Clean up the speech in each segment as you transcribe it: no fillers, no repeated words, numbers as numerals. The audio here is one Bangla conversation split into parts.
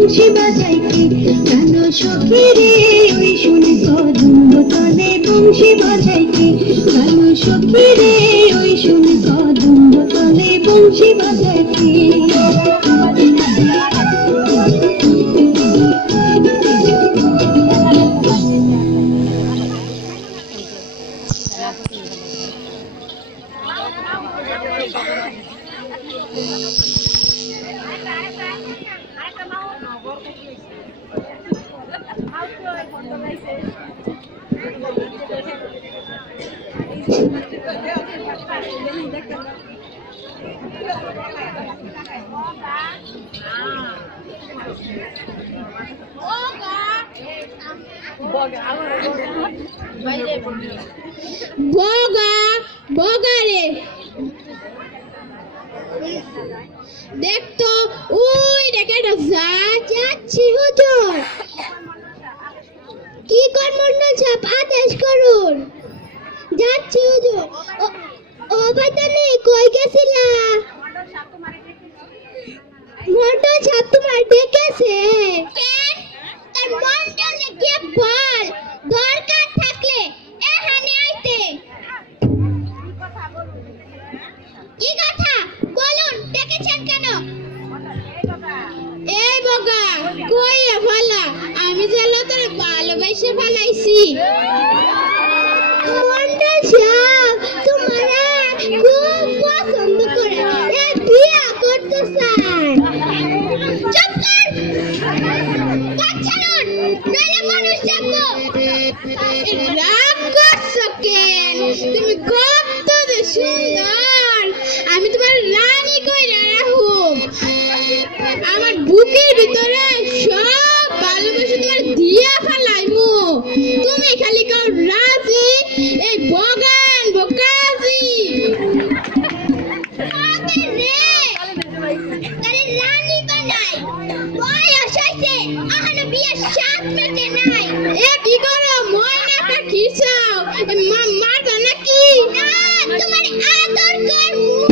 বংশী বাজাইতে গান সখী রে ওই শুনি কদম্ব তলে বংশী বাজাইতে গান সখী রে ওই শুনি কদম্ব তলে বংশী বাজাইতে বগারে দেখতো ওই ডাকাটা যাচ্ছি হুজুর কি কর্মণ্ড ছাপ আদেশ করুন যাচ্ছি হুজুর ও বাতানে কই গেছিলা মোটর ছাপ তোমার ডেকেছে তার মন্ডলে কে বল দরকার থাকলে এখানে আইতে কি কথা বলুন ডেকেছেন কেন এই বগা কই ভালা আমি জানো তোর ভালোবাসে ফেলাইছি মন্ডল ছাপ তোমারে খুব পছন্দ করে এই বিয়ে করতে চায় চুপ কর বাচ্চারুন নইলে মানুষ দেখবো রাগ করছো কেন তুমি কত সুন্দর আমি তোমার রানী কইরা রাখুম আমার বুকের ভিতরে সব ভালোবাসা তোমার দিয়া ফেলাইমু তুমি খালি কাও রাজি এই বগান বকাজি রে তারে রানী বানাই বয়স হইছে এখনো বিয়ের সাত মেটে নাই এ কি করো ময়নাটা কি চাও মারবা নাকি না তোমার আদর করমু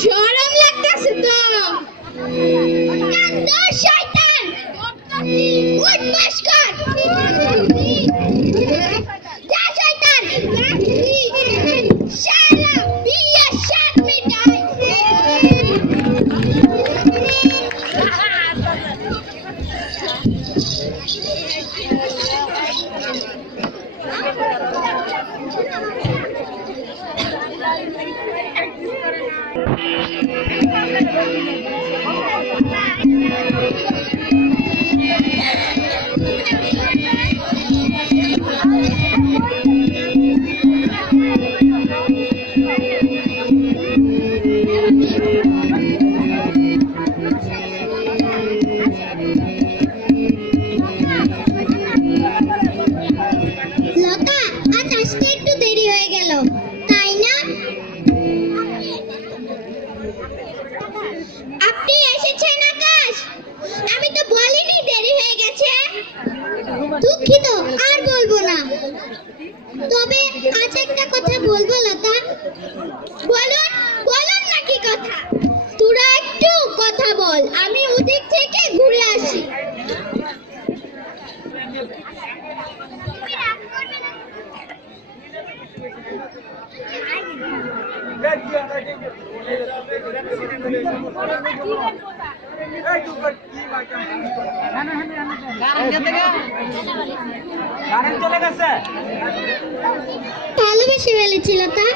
শরম লাগতেছে তো কান্দো শয়তান উঠ বাস কর যা শয়তান শালা বিয়ে সাত মিটাই দুঃখিত আর বলবো না তবে আজ একটা কথা বলবো লতা বলুন বলুন নাকি কথা তোরা একটু কথা বল আমি ওদিক থেকে ঘুরে আসি ভালোবেসে ফেলেছিল তা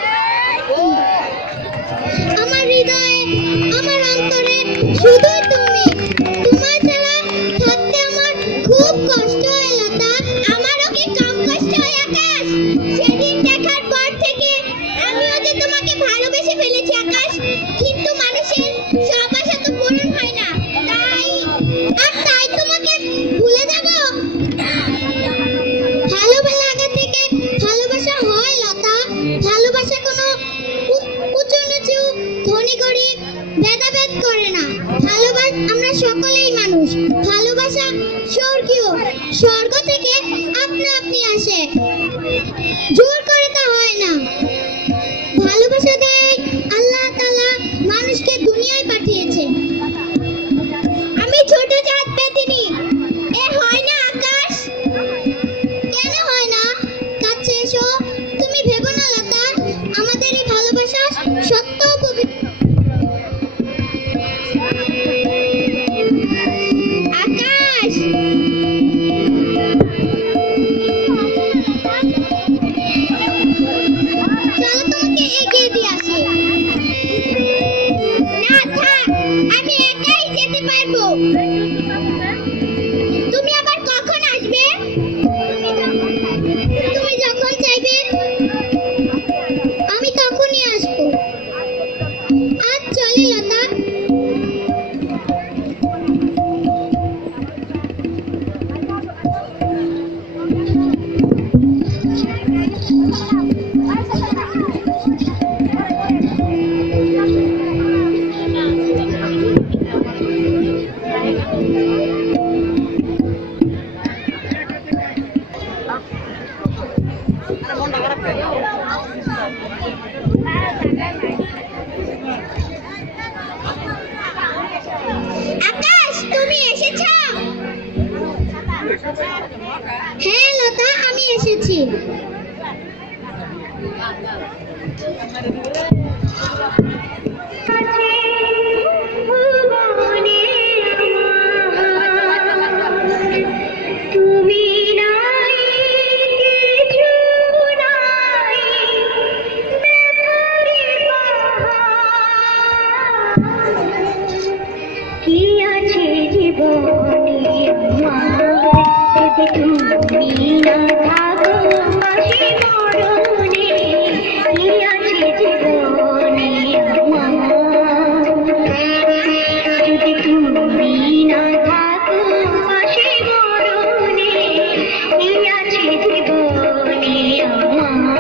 আমার হৃদয়ে আমার অন্তরে শুধুই তুমি। তোমার ছাড়া থাকতে আমার খুব কষ্ট হয় লতা। আমারও কি কম কষ্ট হয় আকাশ? সেদিন দেখার পর থেকে আমিও যে তোমাকে ভালোবেসে ফেলেছি আকাশ। কিন্তু মানুষের সব আশা তো পূরণ হয় না, তাই তোমাকে ভুলে যাব? ভালোবাসা থেকে ভালোবাসা হয় লতা। ভালোবাসা কোনো উঁচু নিচু ধনী গরিব ভেদাভেদ করে না। আমরা সকলেই মানুষ। ভালোবাসা স্বর্গীয়, স্বর্গ থেকে আপনা আপনি আসে, জোর করে তা হয় না। ভালোবাসা দেয় আল্লাহ তাআলা মানুষকে দুনিয়ায় পাঠিয়েছে। আমি ছোট চাঁদ পেতিনি, এ হয় না আকাশ? কেন হয় না? কাছে এসো। তুমি ভেবো না লতা, আমাদের এই ভালোবাসা সত্য ও পবিত্র। আকাশ, চলো তোমাকে এগিয়ে দিয়ে আসি। না থাক, আমি একাই যেতে পারবো। তুমি আবার কখন আসবে? তুমি যখন চাইবে আমি তখনই আসবো। আজ চলে লতা। আকাশ, তুমি এসেছো? হ্যাঁ লতা, আমি এসেছি। কি আছে জীবনে আমার, তুমি না থাকো পাশে মরণে। কি আছে জীবনে আমার, যদি তুমি না থাকো পাশে মরণে। কি আছে জীবনে আমার।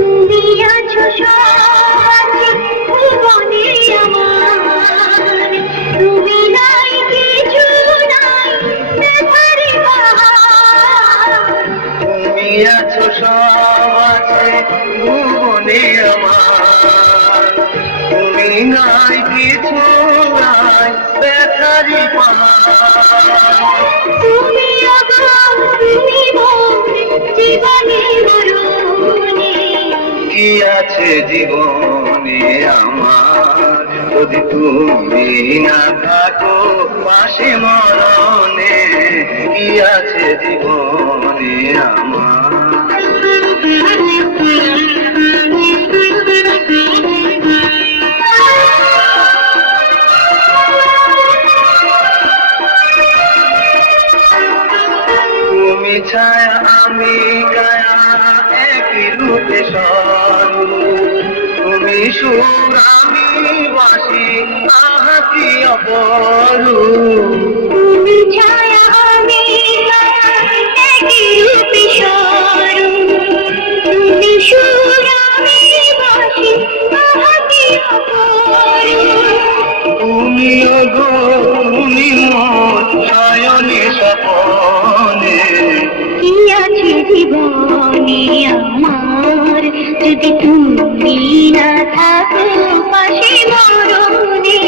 তুমি আছো সবাই জীবনে আমার, তুমি নাই কিছু নাই ব্যথারে বাহার। তুমি আছো সব আছে ভুবনে আমার, তুমি নাই কিছু নাই ব্যথারি পাহাড়। তুমি আগাম তুমি মোর জীবনে মরণে। কি আছে জীবনে আমার, যদি তুমি না থাকো পাশে মরণে। কি আছে জীবনে আমার। তুমি ছায়া আমি কায়া একই রূপে স্বরূপ। তুমি সুর আমি বাসি আহা কি অপরূপ। তুমি ছায়া আমি মায়া একই রূপে স্বরূপ। তুমি সুর আমি বাসি আহা কি অপরূপ। তুমি ওগো তুমি মোর শয়নে স্বপনে। কি আছে জীবনে আমার, যদি তুমি না থাকো পাশে মরণে।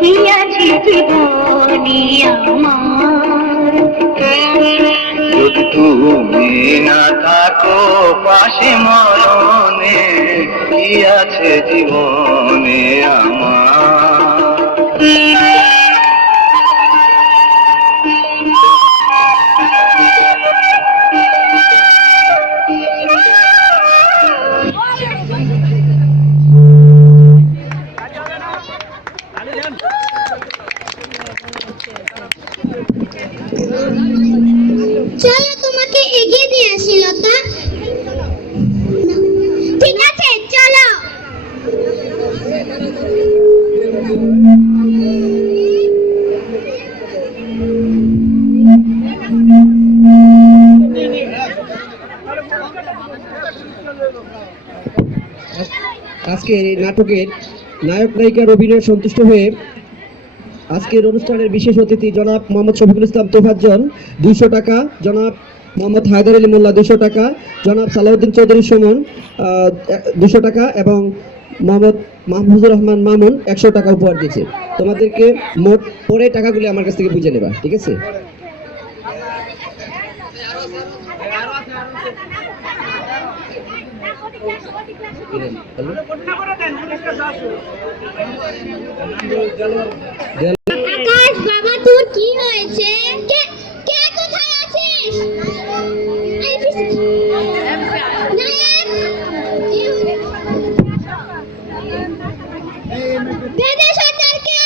কি আছে জীবনে আমার, যদি তুমি না থাকো পাশে মরণে কি আছে জীবনে আমার। চলো তোমাকে এগিয়ে দিয়ে আসি লতা। ঠিক আছে চলো। আজকের এই নাটকের নায়ক নায়িকার অভিনয় সন্তুষ্ট হয়ে আজকের অনুষ্ঠানের বিশেষ অতিথি জনাব মোহাম্মদ শফিকুল ইসলাম তোফাজ্জল 200 টাকা, জনাব মোহাম্মদ হায়দার আলী মোল্লা 200 টাকা, জনাব সালাউদ্দিন চৌধুরী সুমন 200 টাকা এবং মোহাম্মদ মাহফুজুর রহমান মামুন 100 টাকা উপহার দিয়েছে। তোমাদেরকে মোট পরে টাকাগুলি আমার কাছ থেকে বুঝে নেবা, ঠিক আছে? আকাশ বাবা তোর কি হয়েছে? কে কে কোথায় আছিস? বেদে সরকারকে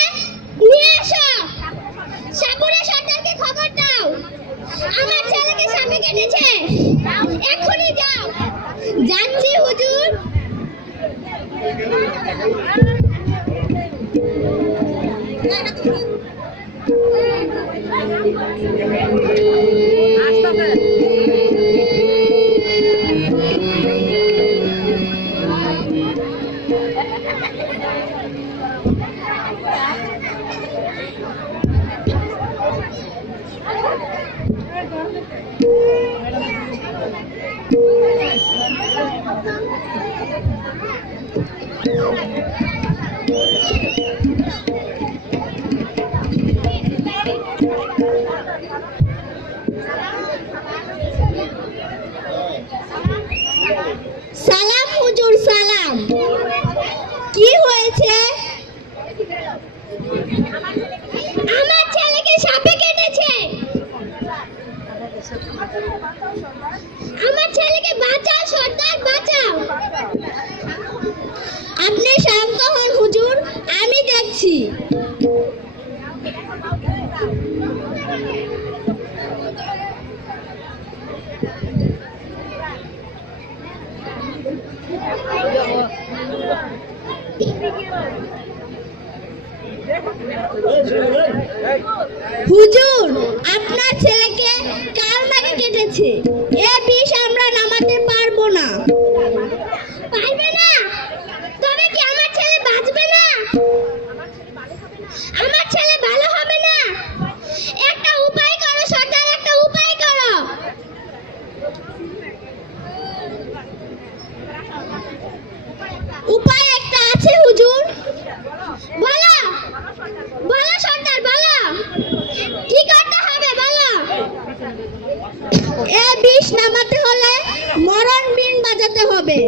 নিয়ে এসো। সাপুরে সরকারকে খবর দাও, আমার ছেলেকে সাপে কেটেছে। এখনই যাও। যাচ্ছি হুজুর। সালাম হুজুর সালাম। কি হয়েছে? আমার ছেলেকে সাপে কেটেছে। আমার ছেলেকে বাঁচাও সর্দার, বাঁচাও। আপনি শান্ত হন হুজুর, আমি দেখছি। হুজুর আপনার ছেলেকে কাল নাগে কেটেছে। এ বিষ আমরা নামাতে পারবো না। পারবে না? তবে কি আমার ছেলে বাঁচবে না? আমার ছেলে ভালো হবে না? একটা উপায় করো সরকার, একটা উপায় করো। উপায় একটা আছে হুজুর। বলো বলো সরকার, বলো কি করতে হবে বলো। এ বিষ নামাতে হলে মরণ বিন বাজাতে হবে।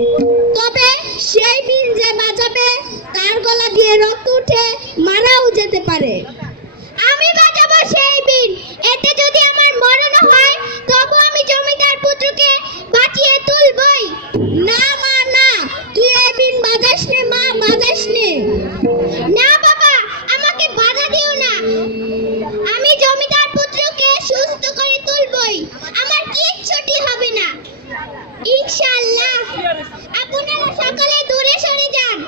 তবে সেই বিন যে বাজাবে তার গলা দিয়ে রক্ত উঠে মারাও যেতে পারে। আমি বাজাবো সেই বিন। এতে যদি আমার মরণ হয় তবু আমি জমিদার পুত্রকে বাঁচিয়ে তুলবই। না মা না, তুই এই বিন বাজাস নে মা, বাজাস নে। না বাবা, আমাকে বাধা দিও না। আমি জমিদার পুত্রকে সুস্থ করে তুলবই। আমার কিচ্ছুটি হবে না ইনশাআল্লাহ। আপনারা সকলে দূরে সরে যান।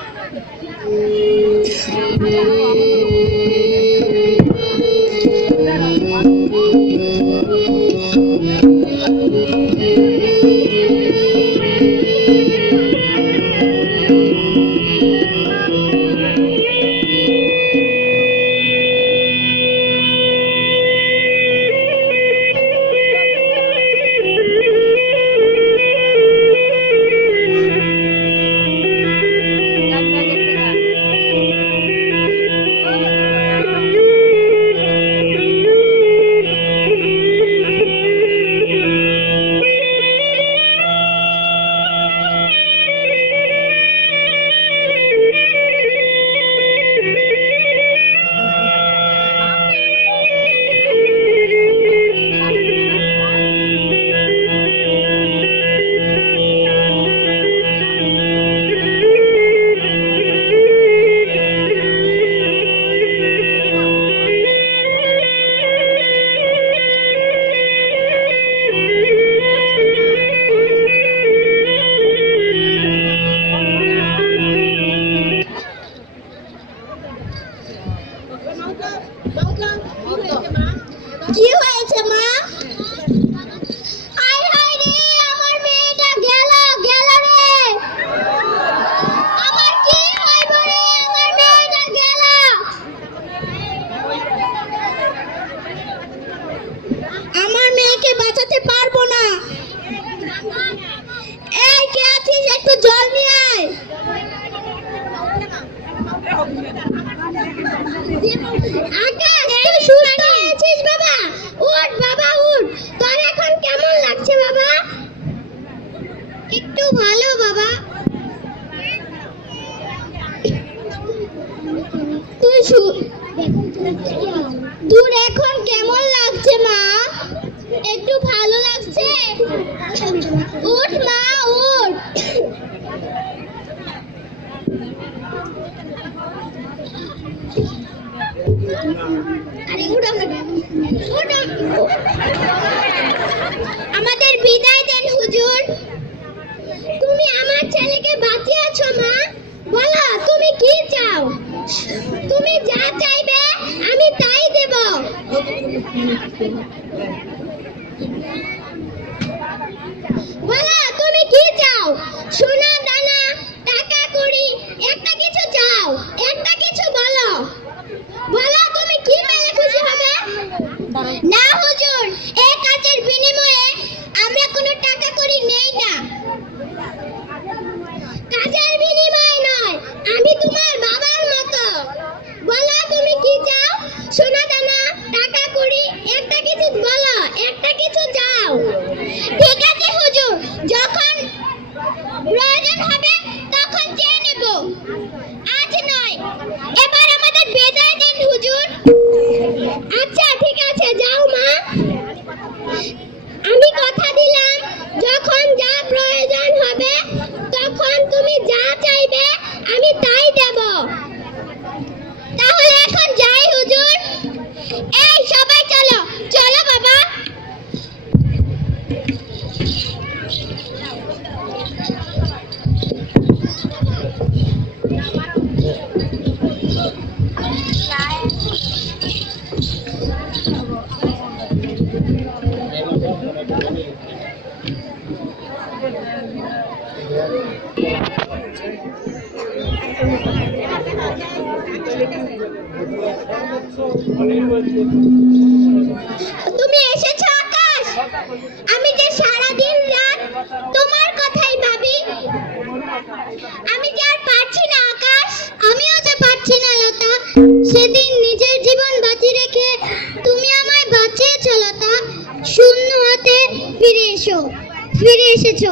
একটু ভালো বাবা। তুই দূর এখন কেমন লাগছে মা? একটু ভালো লাগছে? উঠ মা উঠ। আমাদের বিদায় দেন হুজুর। তুমি আমার ছেলেকে বাঁচিয়েছো মা। বলো তুমি কি চাও? তুমি যা চাইবে আমি তাই দেব। বলো তুমি কি চাও? সোনা দানা, টাকা কড়ি, একটা কিছু চাও? একটা কিছু বলো। বলো তুমি কি পেলে খুশি হবে? না হুজুর, এই কাজের বিনিময়ে আমরা কোনো টাকা কড়ি নেই না। কাজের বিনিময়ে নয়, আমি তোমার বাবার মতো। বলো তুমি কি চাও? সোনা দানা, টাকা কড়ি, একটা কিছু বলো, একটা কিছু চাও। ঠিক আছে হুজুর, যখন প্রয়োজন হবে তখন চেয়ে নেব, আজ নয়। এবার আমাদের বিদায় দিন হুজুর। আচ্ছা ঠিক আছে, যাও মা। আমি কথা দিলাম যখন যা প্রয়োজন হবে তখন তুমি যা চাইবে আমি তাই দেব। তাহলে এখন যাই হুজুর। এই সবাই চলো চলো বাবা। তুমি এসেছো আকাশ। আমি যে সারা দিন রাত তোমার কথাই ভাবি। আমি যে আর পারছি না আকাশ। আমিও যে পারছি না লতা। সেদিন নিজের জীবন বাঁচি রেখে তুমি আমায় বাঁচিয়েছো লতা। শূন্য হাতে ফিরে এসেছো।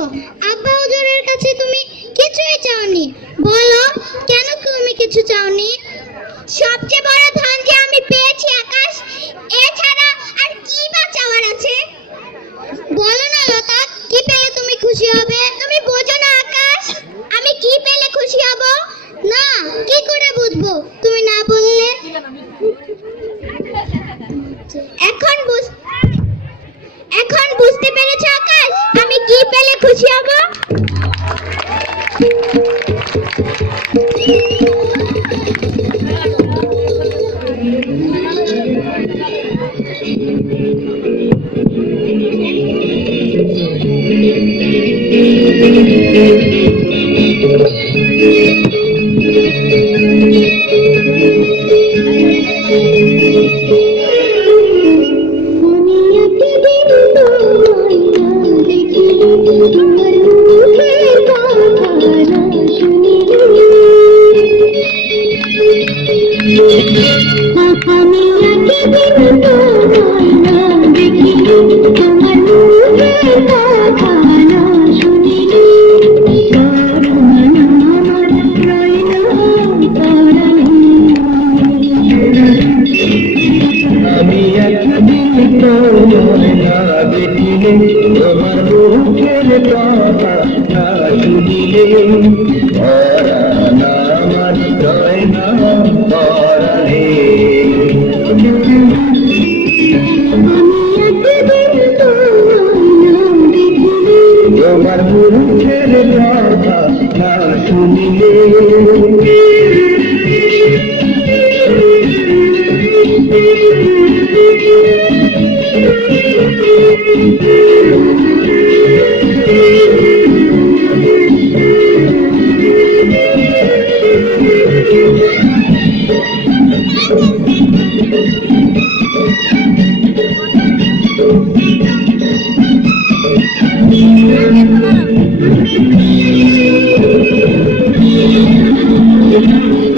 আব্বা হুজুরের কাছে তুমি কিছুই চাওনি। বলো কেন তুমি কিছু চাওনি? সবচেয়ে বড় ধন যে আমি পেয়েছি আকাশ, এছাড়া আর কি বা চাওয়ার আছে? বলো না লতা, কি পেলে তুমি খুশি হবে? তুমি বোঝো না আকাশ, আমি কি পেলে খুশি হব? না, কি করে বুঝবো তুমি না বললে? এখন বুঝতে পেরেছো আকাশ, আমি কি পেলে খুশি হব? Thank you.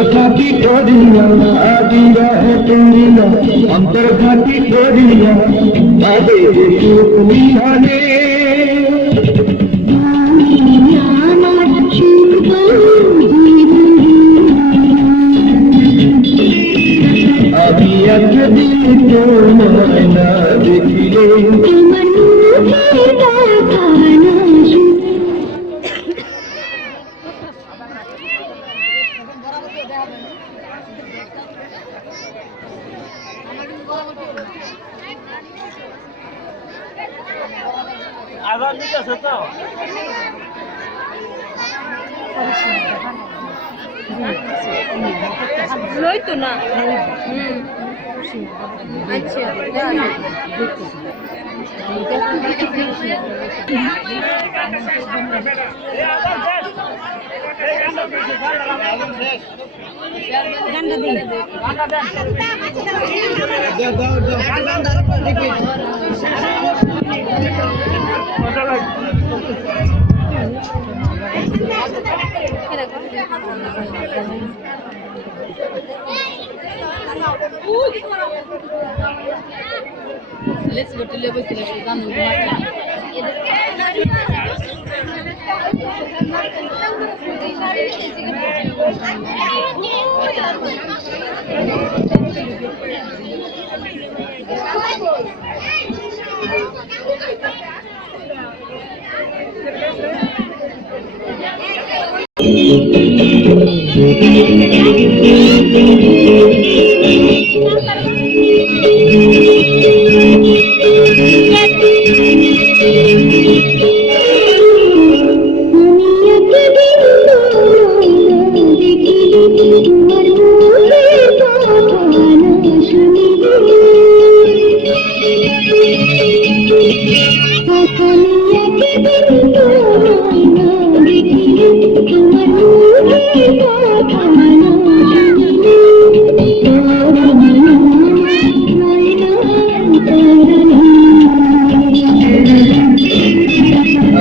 অন্তর্ঘাতী করিয়া বিরহ করিয়া অন্তর্ঘাতী করিয়া ভাবে যে তুমি হলে আমার সুখ আমি একদিন তোমায় না দেখিলে তোমার মুখে কথা না আবার নিতেছে তো লই তো না আচ্ছা গান্ডা দিন Let's go to level 3.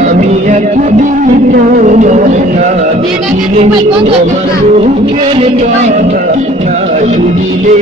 আমি একদিন তোমায় না দেখিলে তোমার মুখের কথা না শুনিলে